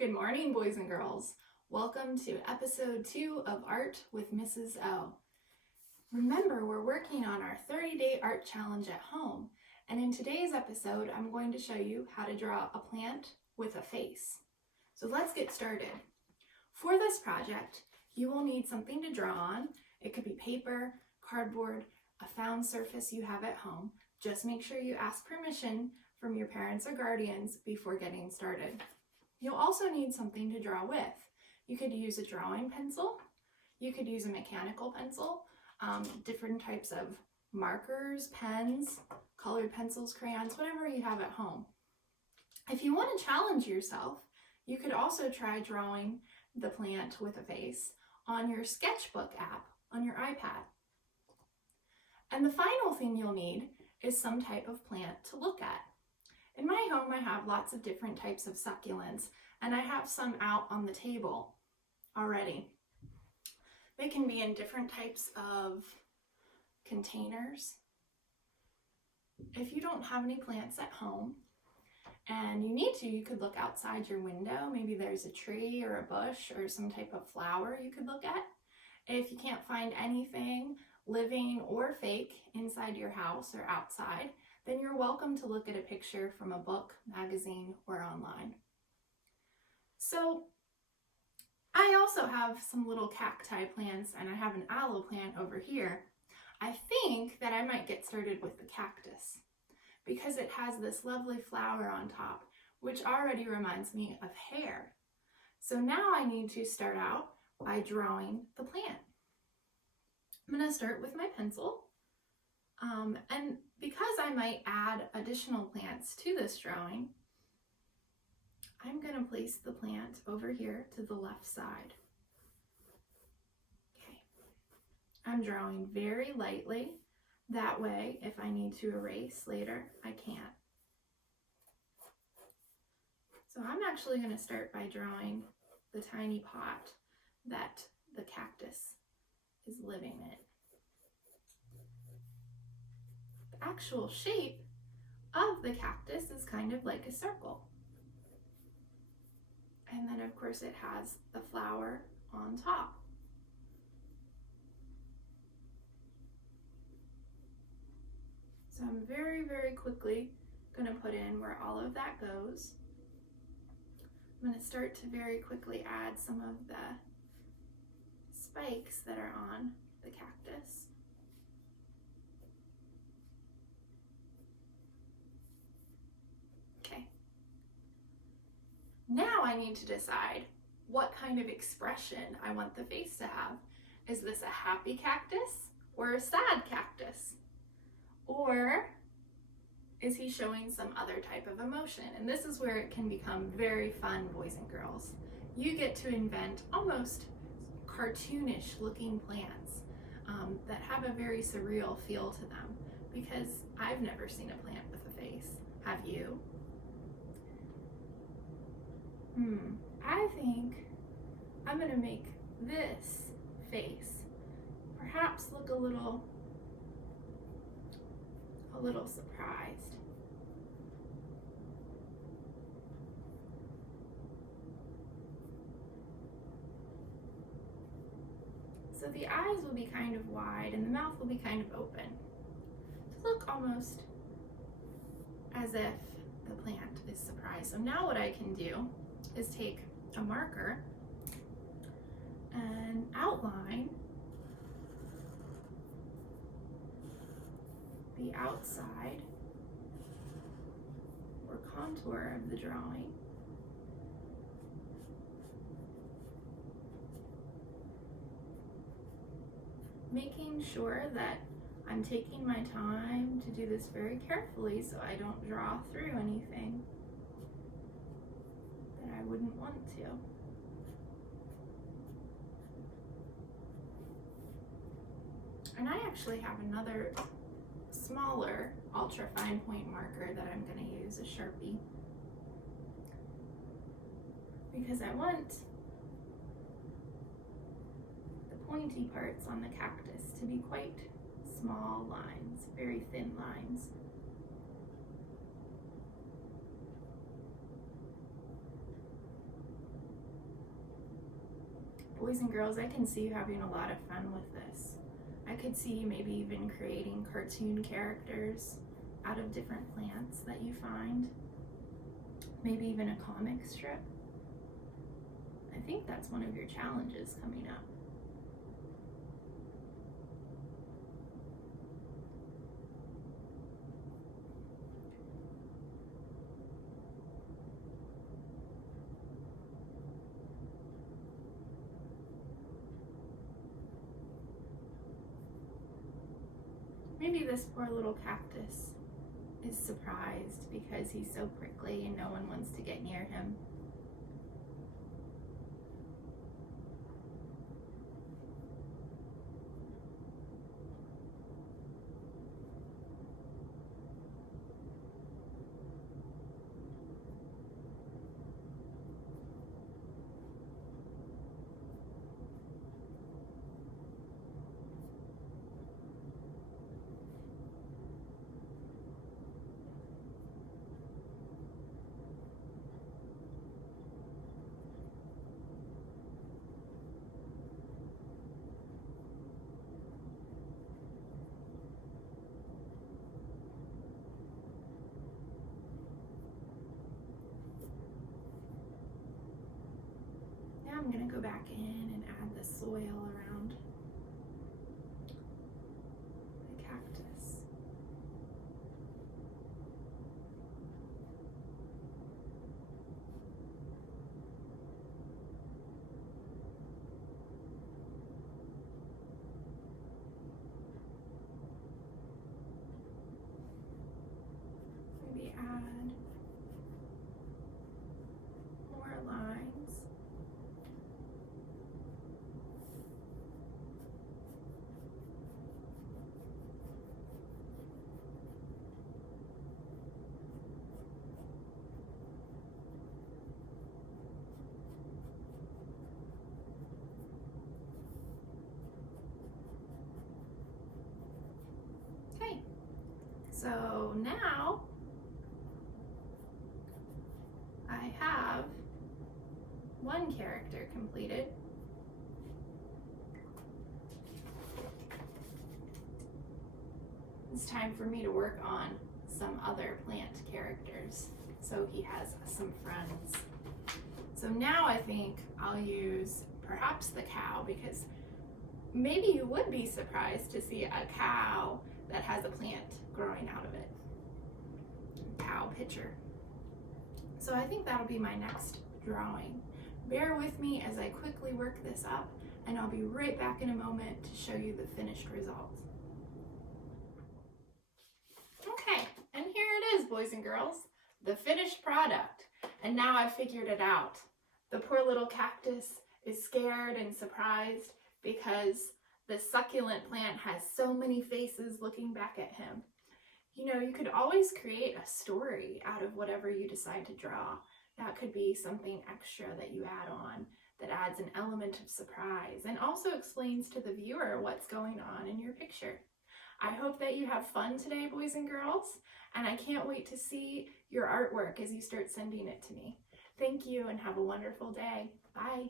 Good morning, boys and girls. Welcome to episode 2 of Art with Mrs. O. Remember, we're working on our 30-day art challenge at home, and in today's episode, I'm going to show you how to draw a plant with a face. So let's get started. For this project, you will need something to draw on. It could be paper, cardboard, a found surface you have at home. Just make sure you ask permission from your parents or guardians before getting started. You'll also need something to draw with. You could use a drawing pencil, you could use a mechanical pencil, different types of markers, pens, colored pencils, crayons, whatever you have at home. If you want to challenge yourself, you could also try drawing the plant with a face on your sketchbook app on your iPad. And the final thing you'll need is some type of plant to look at. In my home, I have lots of different types of succulents, and I have some out on the table already. They can be in different types of containers. If you don't have any plants at home and you need to, you could look outside your window. Maybe there's a tree or a bush or some type of flower you could look at. If you can't find anything living or fake inside your house or outside, then you're welcome to look at a picture from a book, magazine, or online. So I also have some little cacti plants, and I have an aloe plant over here. I think that I might get started with the cactus because it has this lovely flower on top, which already reminds me of hair. So now I need to start out by drawing the plant. I'm going to start with my pencil. And because I might add additional plants to this drawing, I'm going to place the plant over here to the left side. Okay. I'm drawing very lightly. That way, if I need to erase later, I can. So I'm actually going to start by drawing the tiny pot that the cactus is living in. The actual shape of the cactus is kind of like a circle. And then of course it has the flower on top. So I'm very, very quickly going to put in where all of that goes. I'm going to start to very quickly add some of the spikes that are on the cactus. Now I need to decide what kind of expression I want the face to have. Is this a happy cactus or a sad cactus? Or is he showing some other type of emotion? And this is where it can become very fun, boys and girls. You get to invent almost cartoonish looking plants that have a very surreal feel to them, because I've never seen a plant with a face. Have you? I think I'm going to make this face perhaps look a little surprised. So the eyes will be kind of wide and the mouth will be kind of open to look almost as if the plant is surprised. So now what I can do is take a marker and outline the outside or contour of the drawing. Making sure that I'm taking my time to do this very carefully so I don't draw through anything that I wouldn't want to. And I actually have another smaller ultra fine point marker that I'm going to use, a Sharpie, because I want the pointy parts on the cactus to be quite small lines, very thin lines. Boys and girls, I can see you having a lot of fun with this. I could see you maybe even creating cartoon characters out of different plants that you find. Maybe even a comic strip. I think that's one of your challenges coming up. Maybe this poor little cactus is surprised because he's so prickly and no one wants to get near him. I'm going to go back in and add the soil around the cactus. Maybe add more lines. So now I have one character completed. It's time for me to work on some other plant characters so he has some friends. So now I think I'll use perhaps the cow, because maybe you would be surprised to see a cow that has a plant growing out of it. Cow picture. So I think that'll be my next drawing. Bear with me as I quickly work this up, and I'll be right back in a moment to show you the finished result. Okay, and here it is, boys and girls, the finished product. And now I've figured it out. The poor little cactus is scared and surprised because the succulent plant has so many faces looking back at him. You know, you could always create a story out of whatever you decide to draw. That could be something extra that you add on that adds an element of surprise and also explains to the viewer what's going on in your picture. I hope that you have fun today, boys and girls, and I can't wait to see your artwork as you start sending it to me. Thank you and have a wonderful day. Bye.